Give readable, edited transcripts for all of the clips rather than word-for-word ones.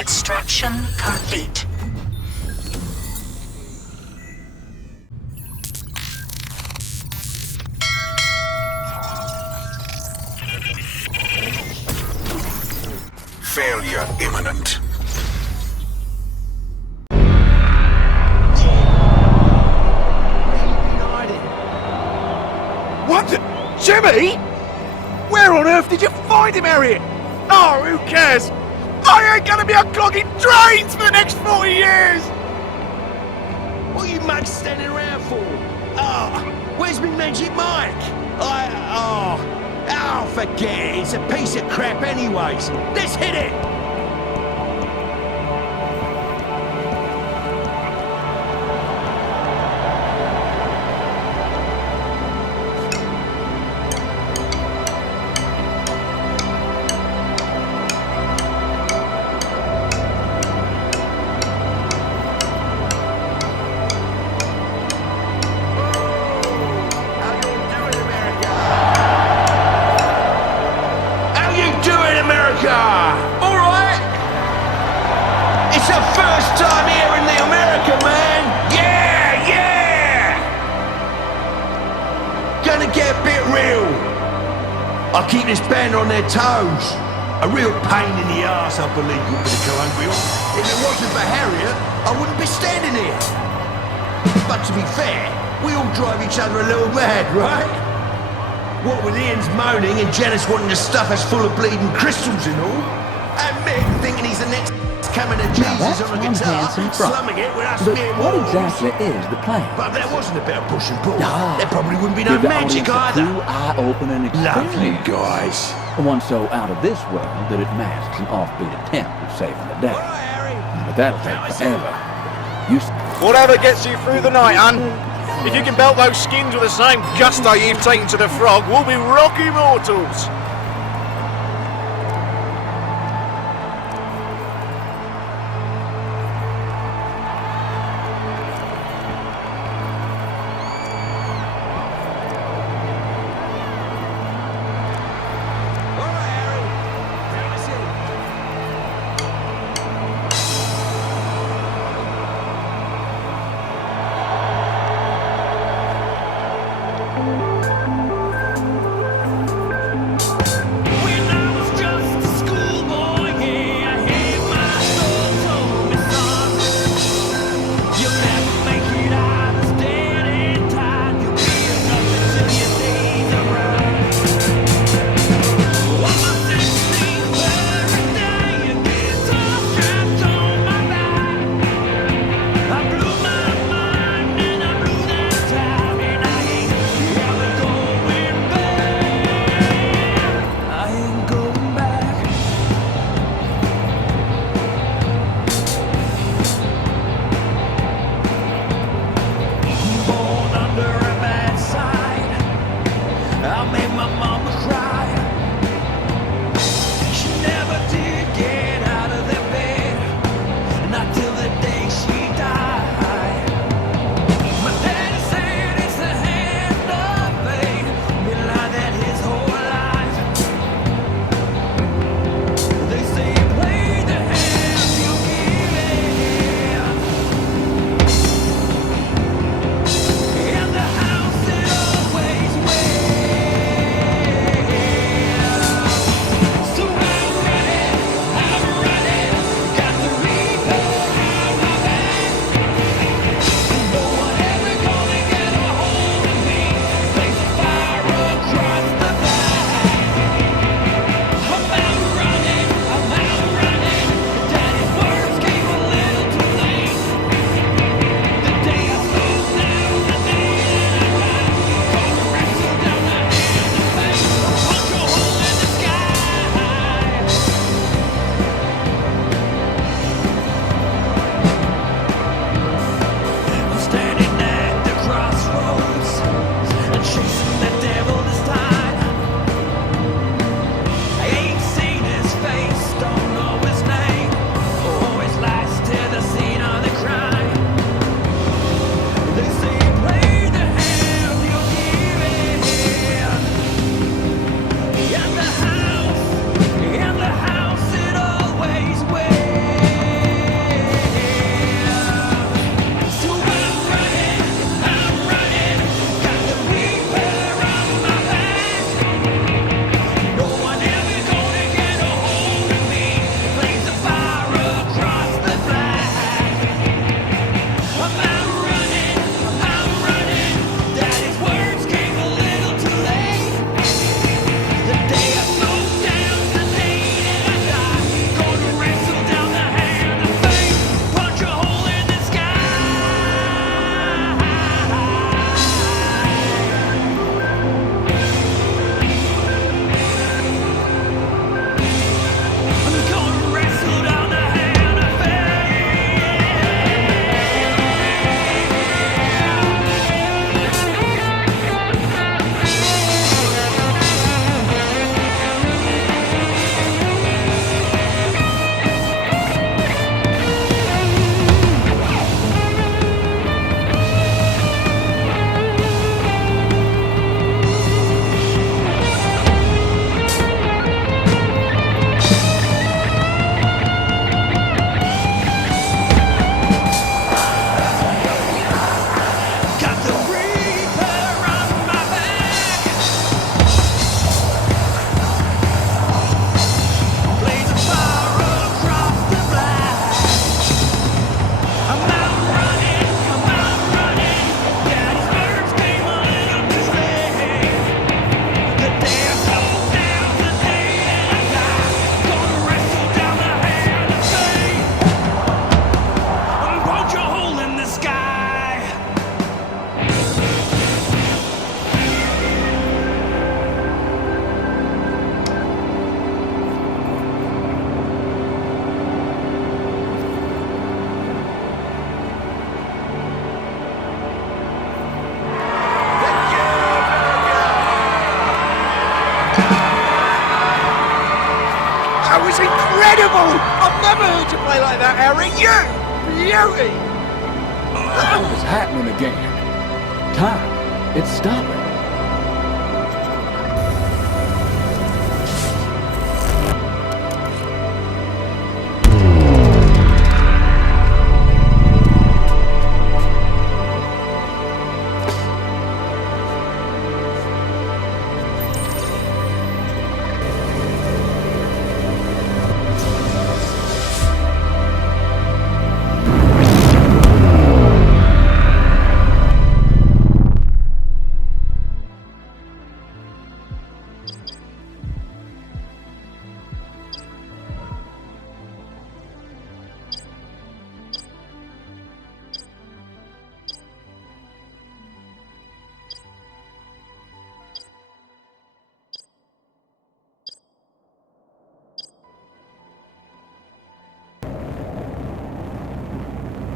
Extraction complete. Failure imminent. What the... Jimmy? Where on earth did you find him, Harriet? Oh, who cares? I ain't gonna be unclogging drains for the next 40 years! What are you mugs standing around for? Where's me magic mic? Forget it. It's a piece of crap anyways. Let's hit it! Alright! It's the first time here in the America, man! Yeah! Gonna get a bit real. I'll keep this band on their toes. A real pain in the arse, I believe, would be the colloquial. If it wasn't for Harriet, I wouldn't be standing here. But to be fair, we all drive each other a little mad, right? What with Ian's moaning and Janice wanting to stuff us full of bleeding crystals and all, and Mick thinking he's the next coming to Jesus on a guitar, slumming it with us mere What mortals. exactly is the plan? But that wasn't about push and pull. Ah. There probably wouldn't be no Give the magic audience a either. true eye-opening experience. Lovely guys. One so out of this world that it masks an offbeat attempt at saving the day. All right, Harry. But that'll take forever. You Whatever gets you through the night, hun. If you can belt those skins with the same gusto you've taken to the frog, we'll be rocky mortals. All right, Harry. Down the city. incredible! I've never heard you play like that, Harry! You! Beauty! What is happening again? Time. It's stopping.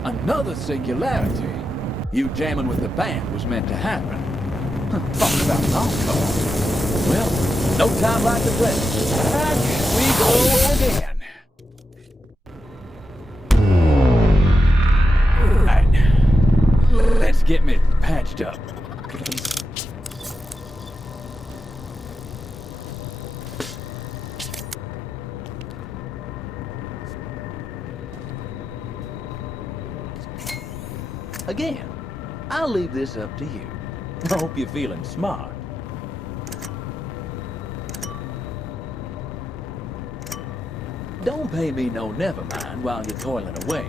Another singularity. You jamming with the band was meant to happen. Talk about an encore. Well, no time like the present. Back we go again. Right. Let's get me patched up, please. Again, I'll leave this up to you. I hope you're feeling smart. Don't pay me no never mind while you're toiling away,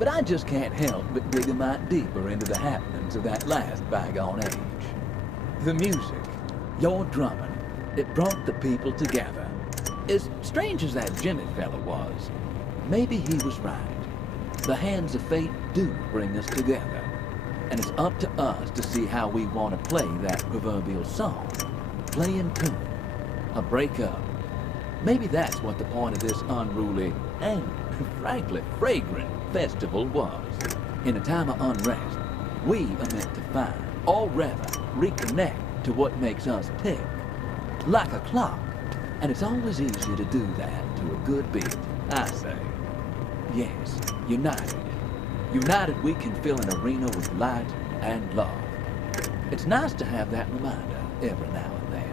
but I just can't help but dig a mite deeper into the happenings of that last bygone age. The music, your drumming, it brought the people together. As strange as that Jimmy fella was, maybe he was right. The hands of fate do bring us together, and it's up to us to see how we want to play that proverbial song. Play in tune, a breakup. Maybe that's what the point of this unruly and, frankly, fragrant festival was. In a time of unrest, we are meant to find, or rather, reconnect to what makes us tick. Like a clock, and it's always easier to do that to a good beat, I say. Yes, united. United we can fill an arena with light and love. It's nice to have that reminder every now and then.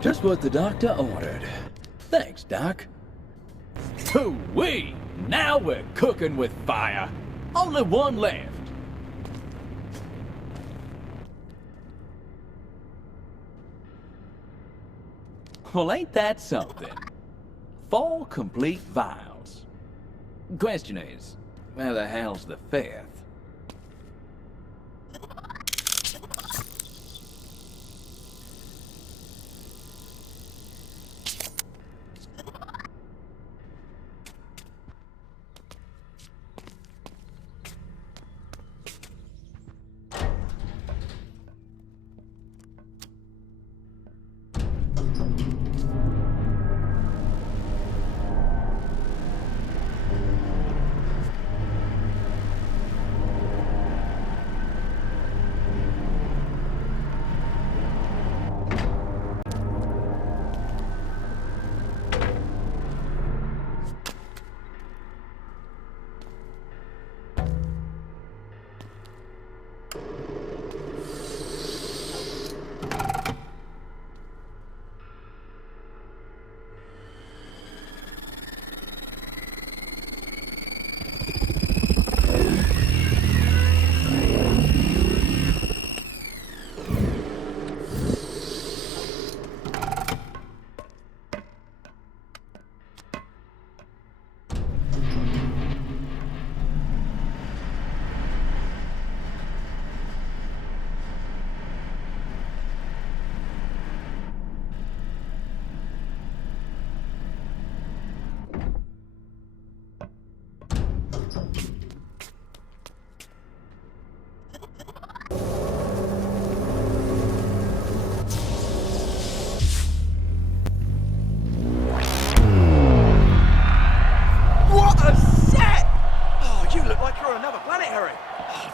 Just what the doctor ordered. Thanks, Doc. Hoo-wee! Now we're cooking with fire. Only one left. Well, ain't that something? 4 complete vials. Question is, where the hell's the 5th?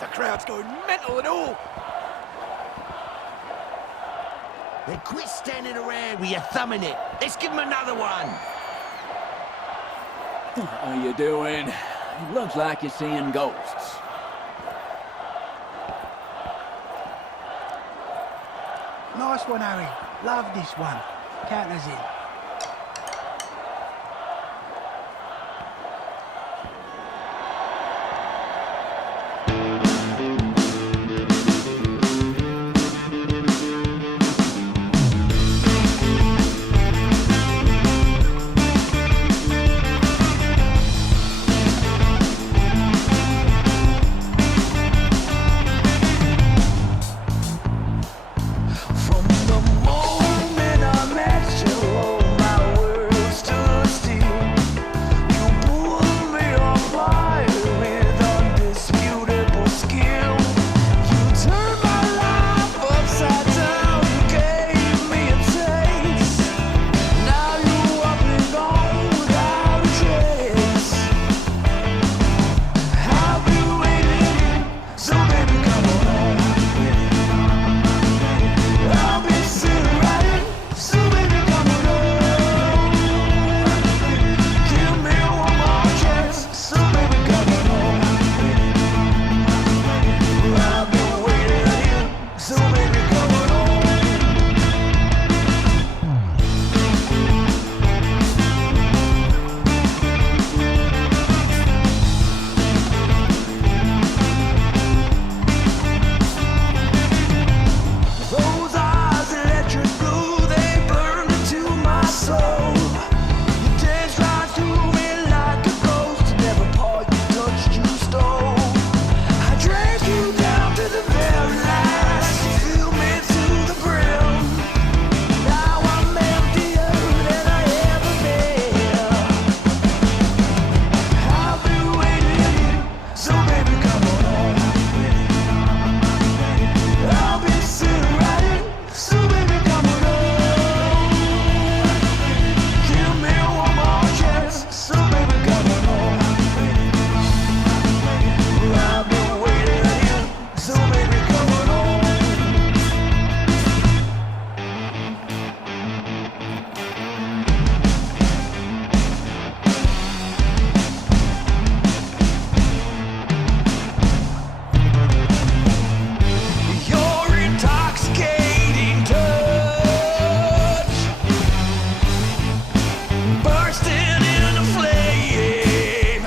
The crowd's going mental and all. Then quit standing around with your thumb in it. Let's give him another one. What are you doing? It looks like you're seeing ghosts. Nice one, Harry. Love this one. Count us in. From the moment I met you, my world stood still. You pulled me on fire with undisputable skill. You turned my life upside down, you gave me a taste. Now you're up and gone without a trace. I've been waiting, so baby come on. I'll be sitting right, so baby come along. Give me one more chance, so baby come along. I've been waiting here, so baby come along. Those eyes electric blue, they burned into my soul. You danced right through me like a ghost. Never part you touched, you stole. I drank you down to the very last. You filled me to the brim. Now I'm emptier than I ever been. I've been waiting, so baby come on. I'll be sitting right, so baby come along. Give me one more chance, so baby come along. I've been waiting here, so baby come along. Your intoxicating touch, bursting into flame.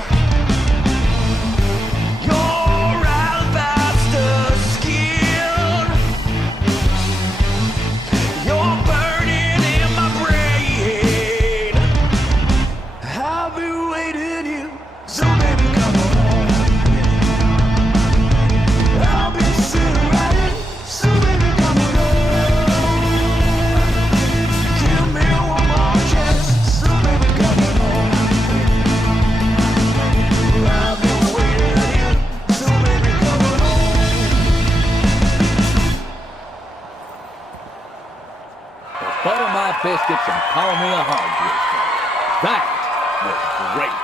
Your alabaster skin, you're burning in my brain. I've been waiting here, so baby come on. I'll be sitting right, so baby come along. Give me one more chance, so baby come along. I've been waiting here, so baby come along. Butter my biscuits and call me a hog twister. That was great.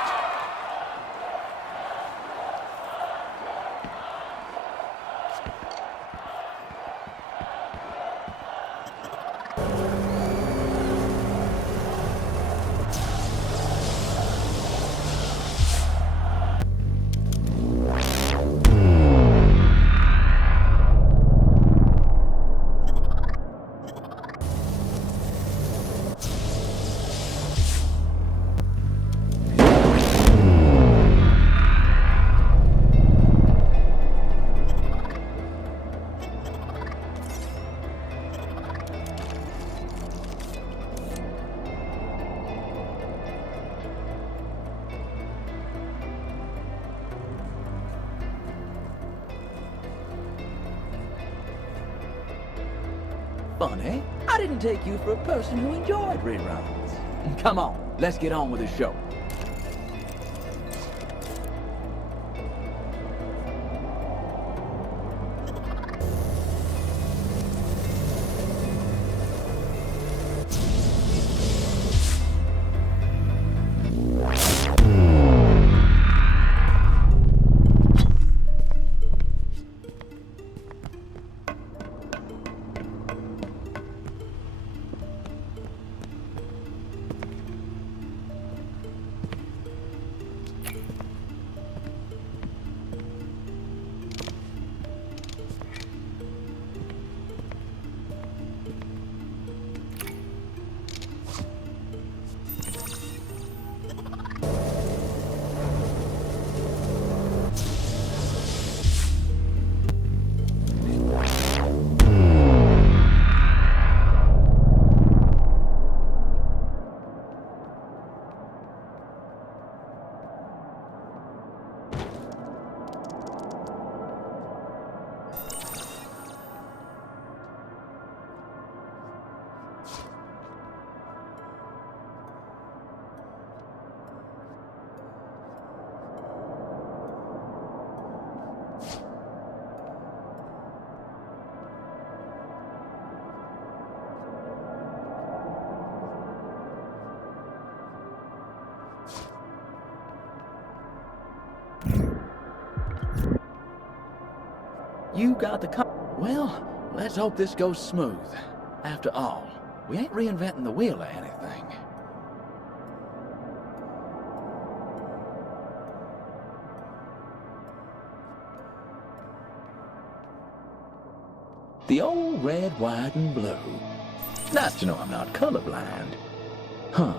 Funny, I didn't take you for a person who enjoyed reruns. Come on, let's get on with the show. You got the Well, let's hope this goes smooth. After all, we ain't reinventing the wheel or anything. The old red, white, and blue. Nice to know I'm not colorblind. Huh.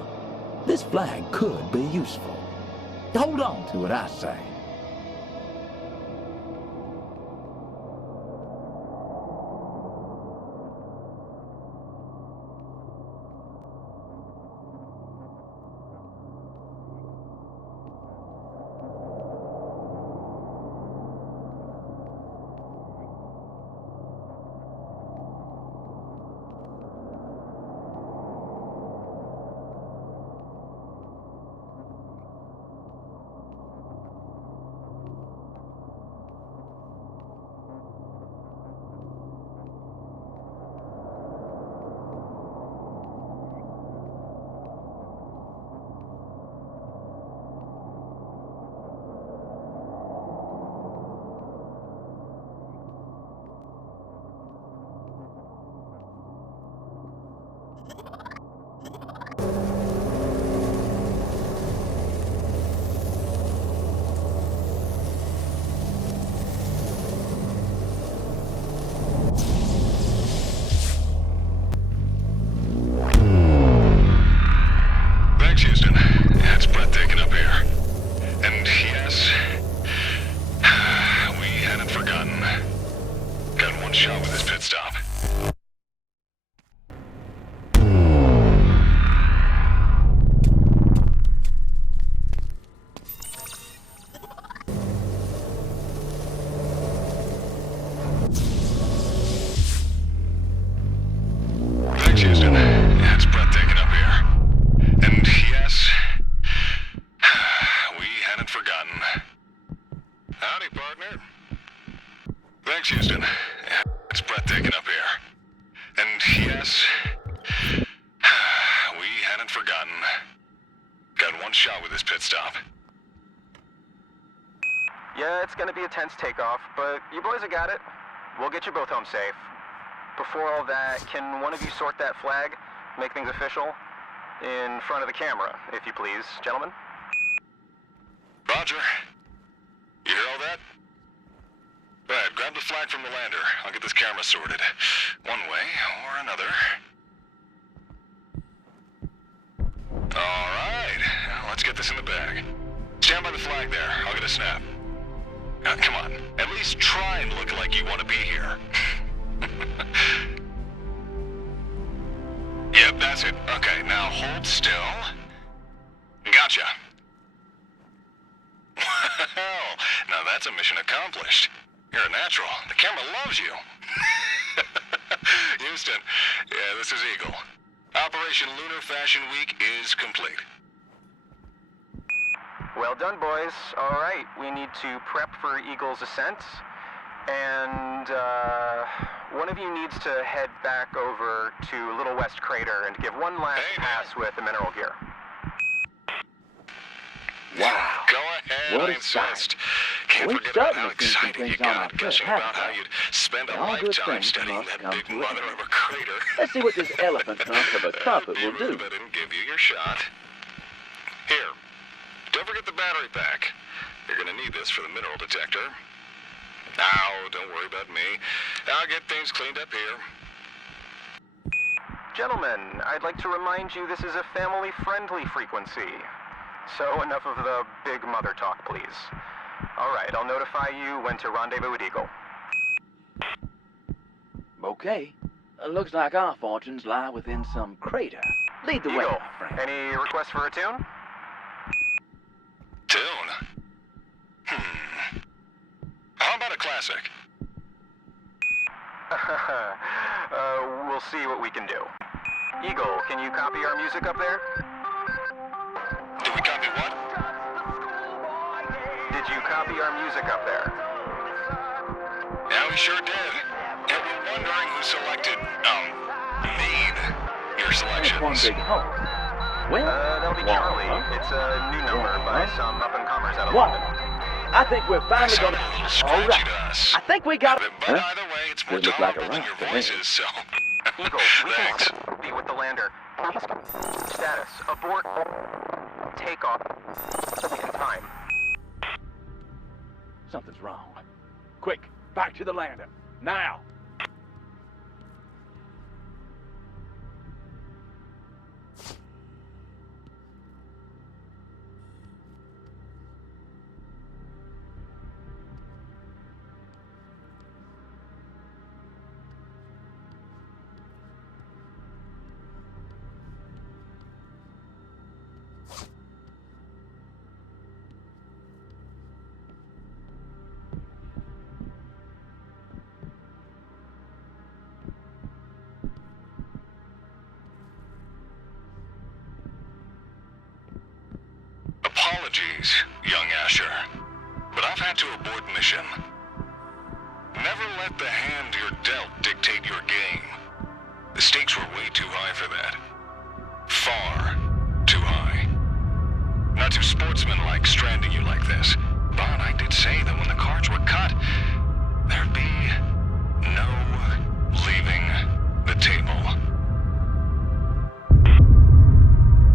This flag could be useful. Hold on to it, I say. Yeah, it's gonna be a tense takeoff, but you boys have got it. We'll get you both home safe. Before all that, can one of you sort that flag? Make things official? In front of the camera, if you please, gentlemen. Roger. You hear all that? Right, grab the flag from the lander. I'll get this camera sorted. One way or another. Alright, now let's get this in the bag. Stand by the flag there. I'll get a snap. Come on, at least try and look like you want to be here. Yep, that's it. Okay, now hold still. Gotcha. Well, now that's a mission accomplished. You're a natural. The camera loves you. Houston, yeah, this is Eagle. Operation Lunar Fashion Week is complete. Well done, boys. All right, we need to prep for Eagle's ascent. And, one of you needs to head back over to Little West Crater and give one last pass with the mineral gear. Wow. Go ahead, What I a sight. insist. Can't We've forget about how certainly seen some excited you things on got our trip, gushing haven't about how we? you'd spend a All good lifetime things studying must that come big to an mother end. of a crater. Let's see what this elephant trunk of a trumpet Be will rude do. if I didn't give you your shot. Here, don't forget the battery pack. You're gonna need this for the mineral detector. Now, don't worry about me. I'll get things cleaned up here. Gentlemen, I'd like to remind you this is a family-friendly frequency. So enough of the big mother talk, please. All right, I'll notify you when to rendezvous with Eagle. Okay. Looks like our fortunes lie within some crater. Lead the way, Eagle, my friend. any requests for a tune? Tune? How about a classic? We'll see what we can do. Eagle, can you copy our music up there? Did we copy what? Did you copy our music up there? Yeah, we sure did. And we're wondering who selected, made your It's selections. one big hole. Well, That'll be one, Charlie. huh? It's a new number by some up-and-comers out of What? London. I think we're finally Sounded gonna... a little All scratchy right. to us. I think we got... But either way, it's more Didn't look like a tolerable than rock your to me. voices, so... Eagle, we Thanks. can be with the lander. Status, abort, takeoff, in time. Something's wrong. Quick, back to the lander. Now! Apologies, young Asher, but I've had to abort mission. Never let the hand you're dealt dictate your game. The stakes were way too high for that. Far too high. Not too sportsmanlike stranding you like this, but I did say that when the cards were cut, there'd be no leaving the table.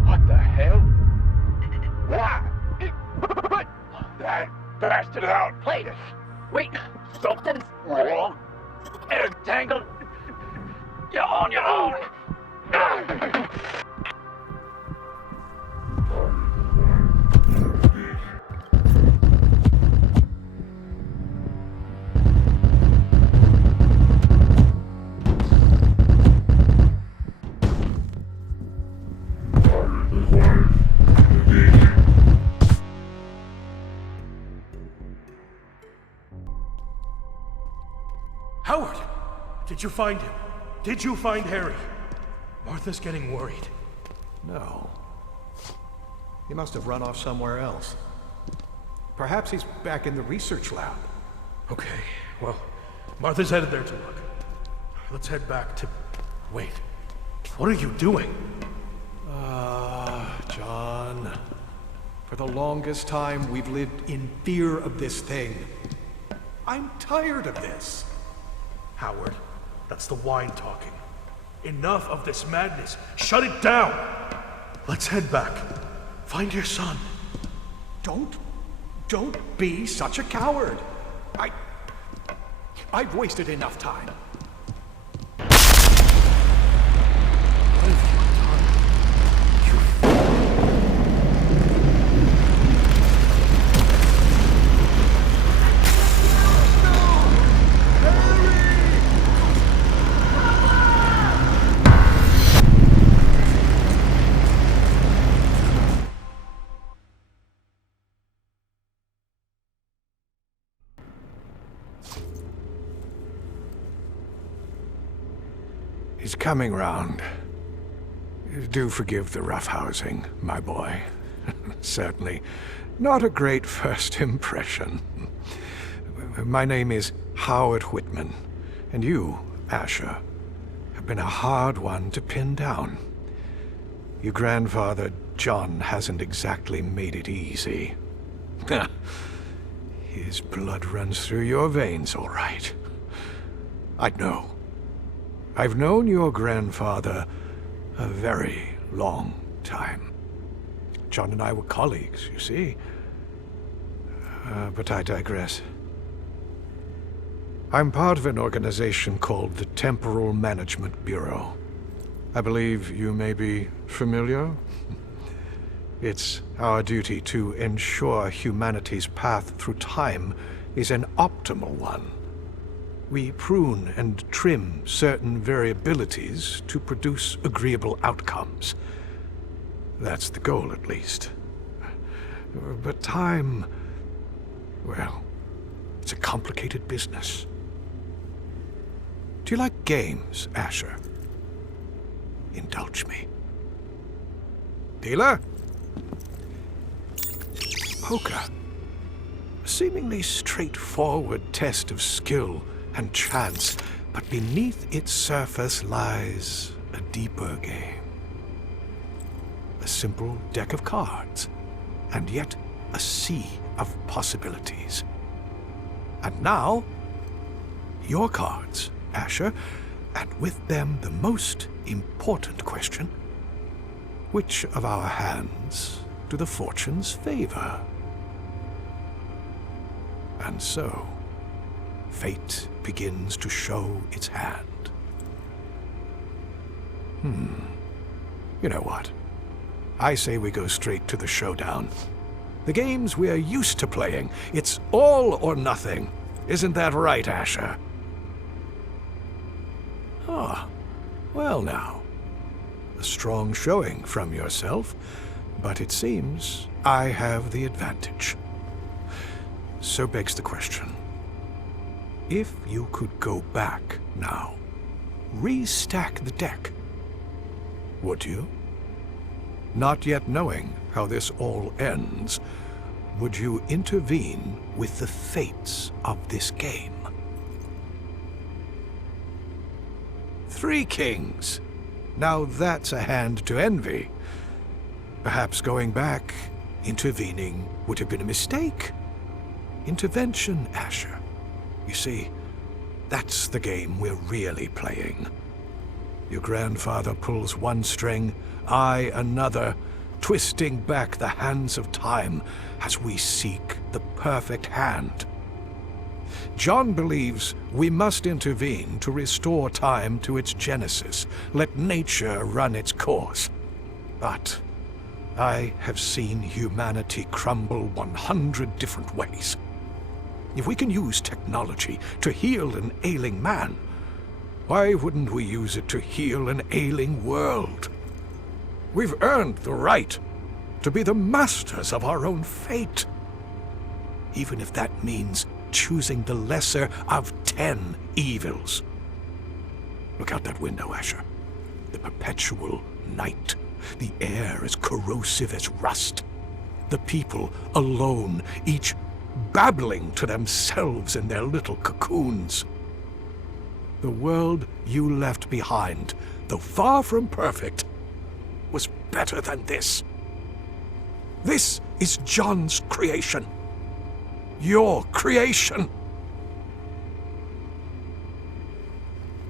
What the hell? Why? That bastard outplayed us. Wait, something's wrong. Entangled. You're on your own. Howard! Did you find him? Did you find Harry? Martha's getting worried. No. He must have run off somewhere else. Perhaps he's back in the research lab. Okay, well, Martha's headed there to look. Let's head back to... Wait. What are you doing? John. For the longest time, we've lived in fear of this thing. I'm tired of this. Howard, that's the wine talking. Enough of this madness. Shut it down! Let's head back. Find your son. Don't be such a coward. I've wasted enough time. What have you done? He's coming round. Do forgive the roughhousing, my boy. Certainly not a great first impression. My name is Howard Whitman, and you, Asher, have been a hard one to pin down. Your grandfather, John, hasn't exactly made it easy. His blood runs through your veins, all right. I'd know. I've known your grandfather a very long time. John and I were colleagues, you see. But I digress. I'm part of an organization called the Temporal Management Bureau. I believe you may be familiar. It's our duty to ensure humanity's path through time is an optimal one. We prune and trim certain variabilities to produce agreeable outcomes. That's the goal, at least. But time, well, it's a complicated business. Do you like games, Asher? Indulge me. Dealer? Poker. A seemingly straightforward test of skill and chance, but beneath its surface lies a deeper game. A simple deck of cards, and yet a sea of possibilities. And now, your cards, Asher, and with them the most important question: which of our hands do the fortunes favor? And so, fate begins to show its hand. You know what? I say we go straight to the showdown. The games we're used to playing. It's all or nothing. Isn't that right, Asher? Ah, well now. A strong showing from yourself, but it seems I have the advantage. So begs the question. If you could go back now, restack the deck, would you? Not yet knowing how this all ends, would you intervene with the fates of this game? 3 kings. Now that's a hand to envy. Perhaps going back, intervening, would have been a mistake. Intervention, Asher. You see, that's the game we're really playing. Your grandfather pulls one string, I another, twisting back the hands of time as we seek the perfect hand. John believes we must intervene to restore time to its genesis, let nature run its course. But I have seen humanity crumble 100 different ways. If we can use technology to heal an ailing man, why wouldn't we use it to heal an ailing world? We've earned the right to be the masters of our own fate, even if that means choosing the lesser of 10 evils. Look out that window, Asher. The perpetual night. The air as corrosive as rust. The people alone, each babbling to themselves in their little cocoons. The world you left behind, though far from perfect, was better than this. This is John's creation. Your creation.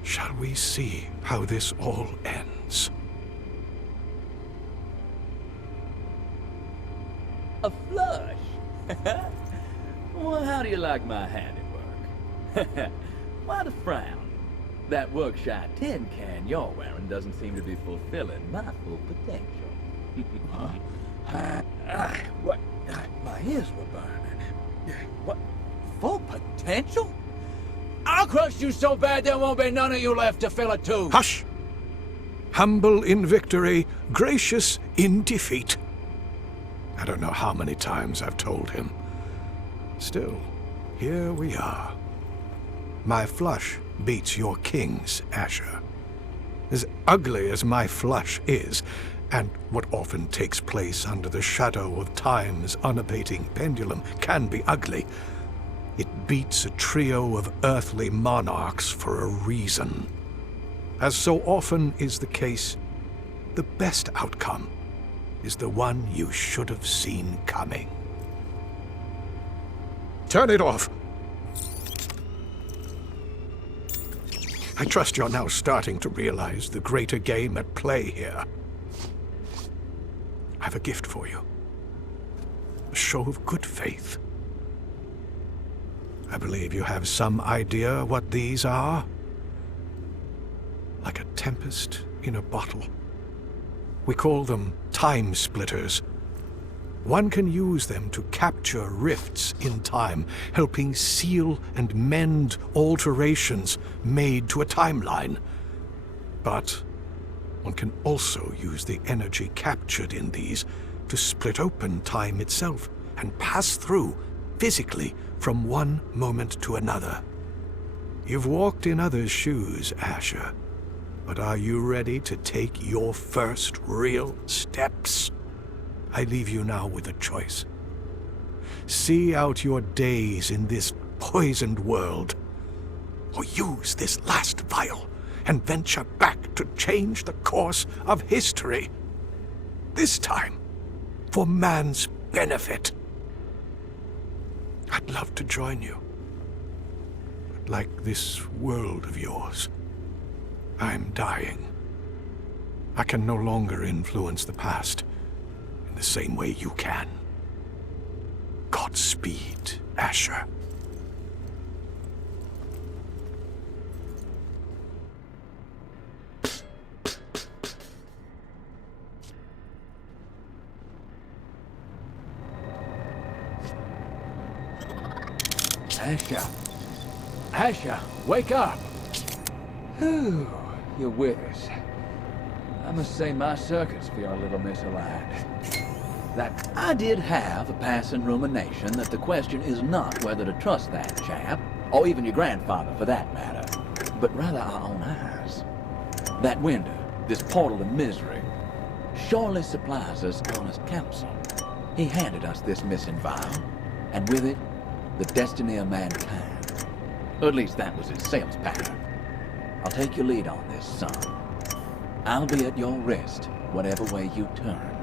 Shall we see how this all ends? A flush? Well, how do you like my handiwork? Why the frown? That workshop tin can you're wearing doesn't seem to be fulfilling my full potential. What? My ears were burning. What? Full potential? I'll crush you so bad there won't be none of you left to fill it too. Hush! Humble in victory, gracious in defeat. I don't know how many times I've told him. Still, here we are. My flush beats your king's, Asher. As ugly as my flush is, and what often takes place under the shadow of time's unabating pendulum can be ugly, it beats a trio of earthly monarchs for a reason. As so often is the case, the best outcome is the one you should have seen coming. Turn it off! I trust you're now starting to realize the greater game at play here. I have a gift for you. A show of good faith. I believe you have some idea what these are? Like a tempest in a bottle. We call them time splitters. One can use them to capture rifts in time, helping seal and mend alterations made to a timeline. But one can also use the energy captured in these to split open time itself and pass through, physically, from one moment to another. You've walked in others' shoes, Asher, but are you ready to take your first real steps? I leave you now with a choice. See out your days in this poisoned world, or use this last vial and venture back to change the course of history. This time, for man's benefit. I'd love to join you. But like this world of yours, I'm dying. I can no longer influence the past in the same way you can. Godspeed, Asher. Asher. Asher, wake up! Whew, you're with us. I must say my circuits feel a little misaligned. That I did have a passing rumination that the question is not whether to trust that chap, or even your grandfather for that matter, but rather our own eyes. That window, this portal of misery, surely supplies us honest counsel. He handed us this missing vial, and with it, the destiny of mankind. Or at least that was his sales pattern. I'll take your lead on this, son. I'll be at your wrist, whatever way you turn.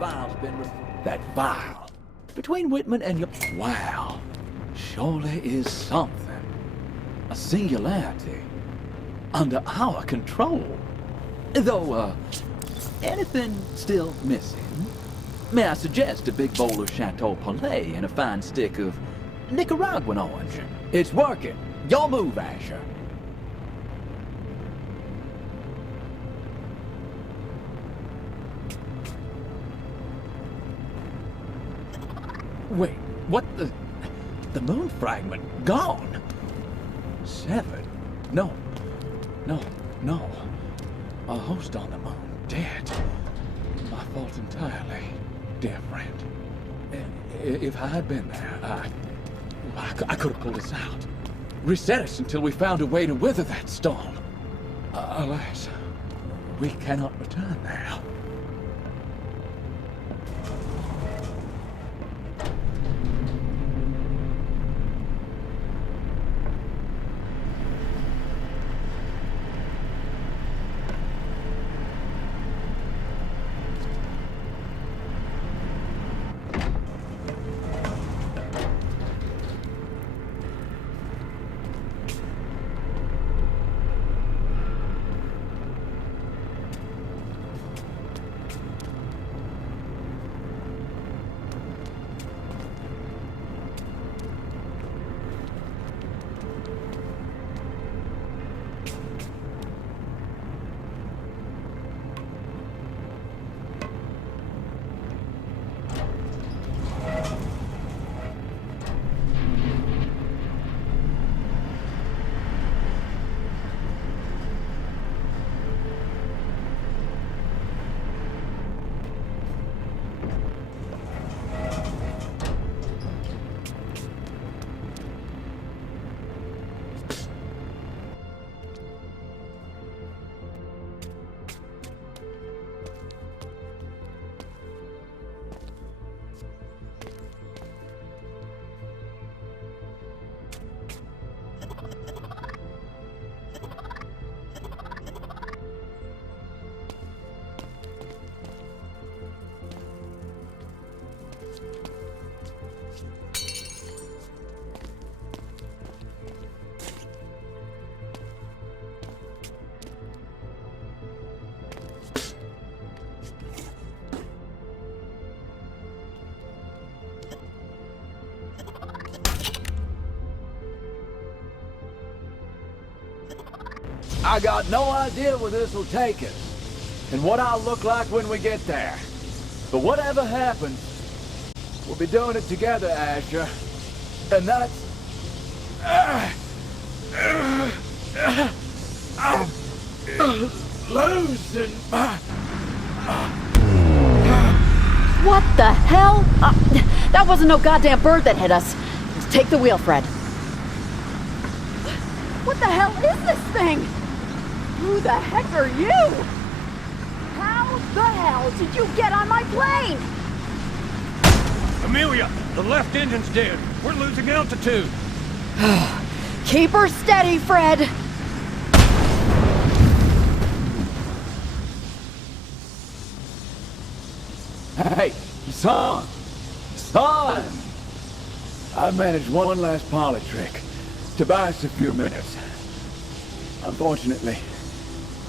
file's been that file between Whitman and your... Wow. Surely is something. A singularity. Under our control. Though, anything still missing? May I suggest a big bowl of Chateau Palais and a fine stick of Nicaraguan orange? It's working. Your move, Asher. Wait, what the... The moon fragment gone? Severed? No. A host on the moon dead. My fault entirely, dear friend. If I had been there, I could have pulled us out. Reset us until we found a way to weather that storm. Alas, we cannot return now. I got no idea where this will take us, and what I'll look like when we get there. But whatever happens, we'll be doing it together, Asher. And that's... losing my... What the hell? That wasn't no goddamn bird that hit us. Just take the wheel, Fred. What the hell is this thing? Who the heck are you? How the hell did you get on my plane? Amelia, the left engine's dead. We're losing altitude. Keep her steady, Fred. Hey, son! I managed one last parlor trick to buy us a few minutes. Unfortunately,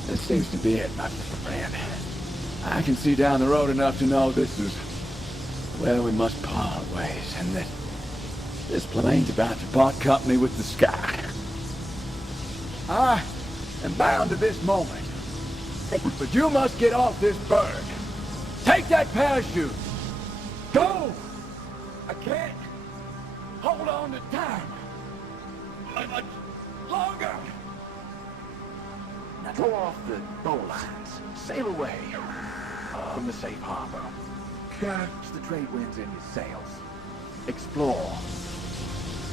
this seems to be it, my friend. I can see down the road enough to know this is where we must part ways, and that this plane's about to part company with the sky. I am bound to this moment, but you must get off this bird. Take that parachute. Go! I can't hold on to time much longer. Now go off the bow lines. Sail away from the safe harbor. Catch the trade winds in your sails. Explore.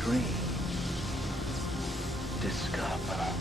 Dream. Discover.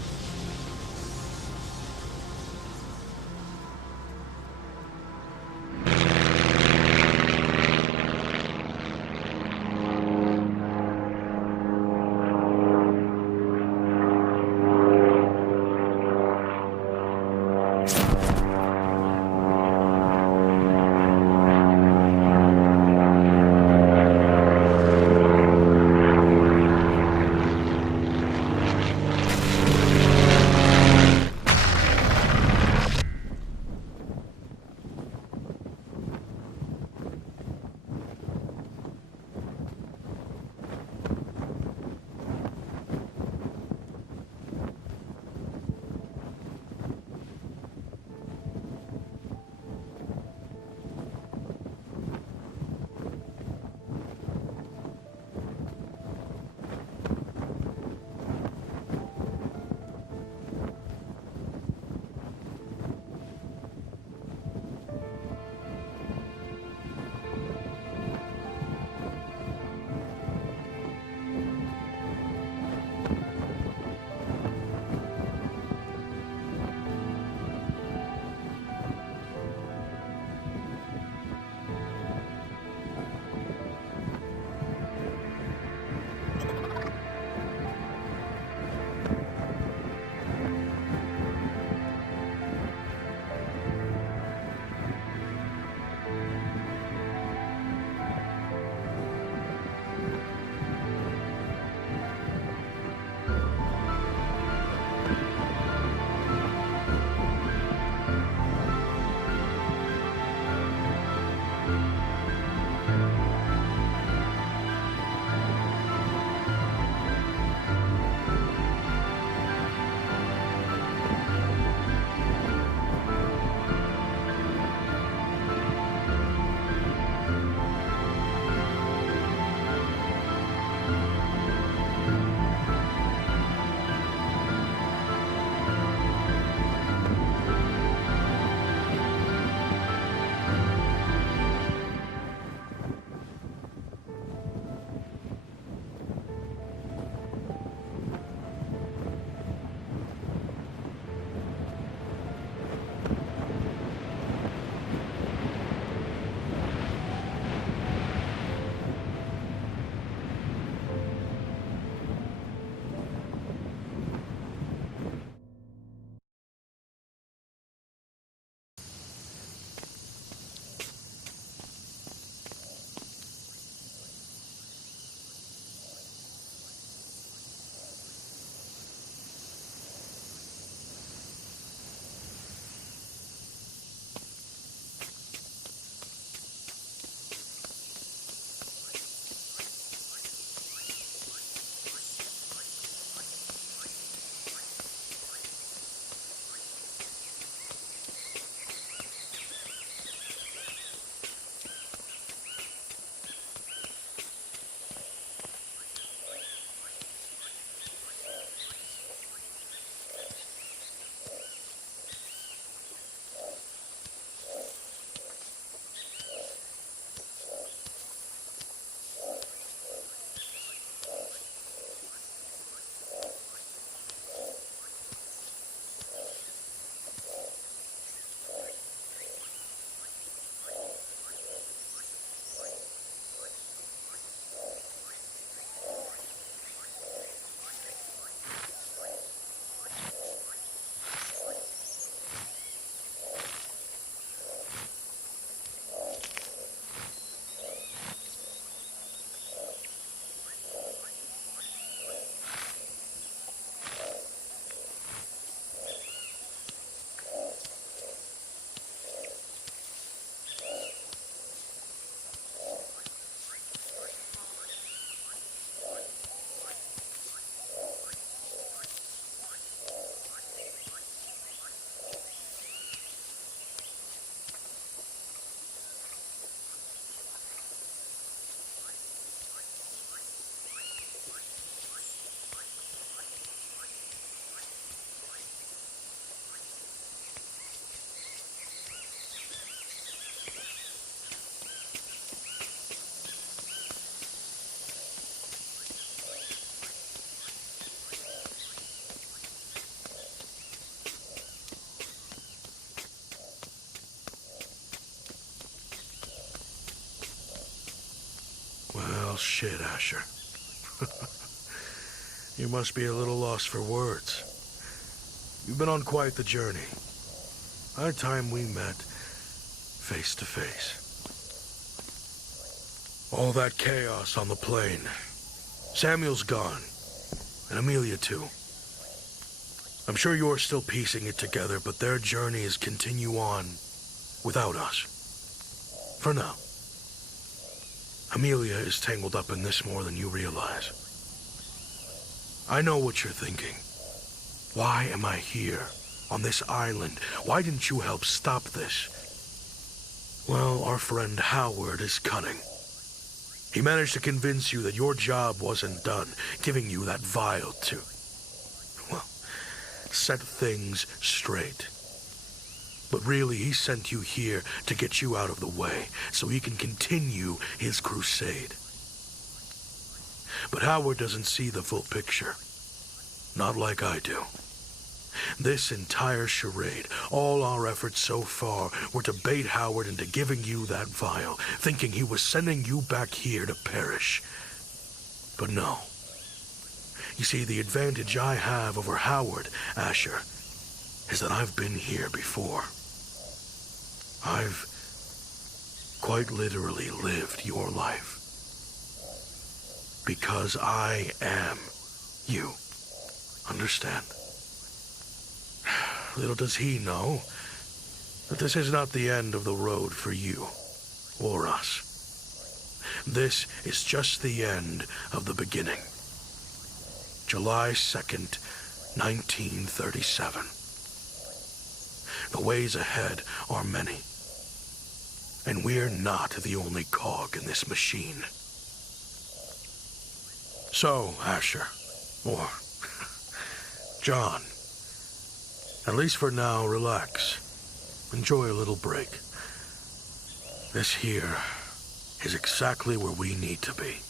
shit, Asher. You must be a little lost for words. You've been on quite the journey. By the time we met, face to face. All that chaos on the plane. Samuel's gone. And Amelia too. I'm sure you're still piecing it together, but their journeys continue on without us. For now. Amelia is tangled up in this more than you realize. I know what you're thinking. Why am I here, on this island? Why didn't you help stop this? Well, our friend Howard is cunning. He managed to convince you that your job wasn't done, giving you that vial to, well, set things straight. But really, he sent you here to get you out of the way, so he can continue his crusade. But Howard doesn't see the full picture. Not like I do. This entire charade, all our efforts so far, were to bait Howard into giving you that vial, thinking he was sending you back here to perish. But no. You see, the advantage I have over Howard, Asher, is that I've been here before. I've quite literally lived your life. Because I am you. Understand? Little does he know that this is not the end of the road for you or us. This is just the end of the beginning. July 2nd, 1937. The ways ahead are many. And we're not the only cog in this machine. So, Asher, or John, at least for now, relax. Enjoy a little break. This here is exactly where we need to be.